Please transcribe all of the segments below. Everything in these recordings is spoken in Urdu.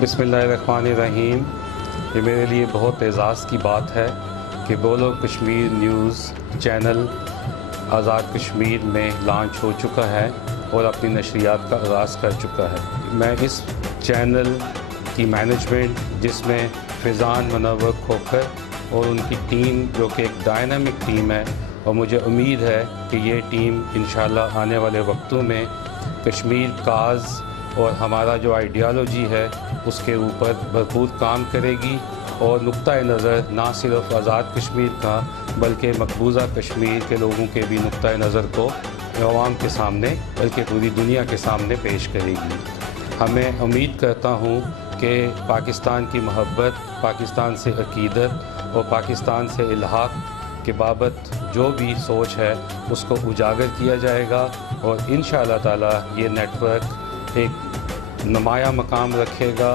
بسم اللہ الرحمن الرحیم۔ یہ میرے لیے بہت اعزاز کی بات ہے کہ بولو کشمیر نیوز چینل آزاد کشمیر میں لانچ ہو چکا ہے اور اپنی نشریات کا آغاز کر چکا ہے۔ میں اس چینل کی مینجمنٹ، جس میں فیضان منور کھوکھر اور ان کی ٹیم، جو کہ ایک ڈائنامک ٹیم ہے، اور مجھے امید ہے کہ یہ ٹیم انشاءاللہ آنے والے وقتوں میں کشمیر کاز اور ہمارا جو آئیڈیالوجی ہے اس کے اوپر بھرپور کام کرے گی، اور نقطۂ نظر نہ صرف آزاد کشمیر کا بلکہ مقبوضہ کشمیر کے لوگوں کے بھی نقطۂ نظر کو عوام کے سامنے بلکہ پوری دنیا کے سامنے پیش کرے گی۔ ہمیں امید کرتا ہوں کہ پاکستان کی محبت، پاکستان سے عقیدت اور پاکستان سے الحاق کے بابت جو بھی سوچ ہے اس کو اجاگر کیا جائے گا، اور انشاءاللہ تعالی یہ نیٹ ورک ایک نمایاں مقام رکھے گا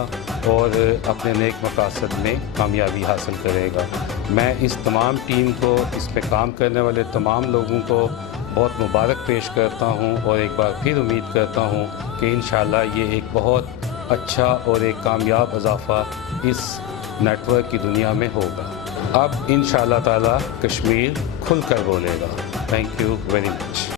اور اپنے نیک مقاصد میں کامیابی حاصل کرے گا۔ میں اس تمام ٹیم کو، اس پہ کام کرنے والے تمام لوگوں کو بہت مبارک پیش کرتا ہوں، اور ایک بار پھر امید کرتا ہوں کہ انشاءاللہ یہ ایک بہت اچھا اور ایک کامیاب اضافہ اس نیٹ ورک کی دنیا میں ہوگا۔ اب انشاءاللہ تعالی کشمیر کھل کر بولے گا۔ Thank you very much.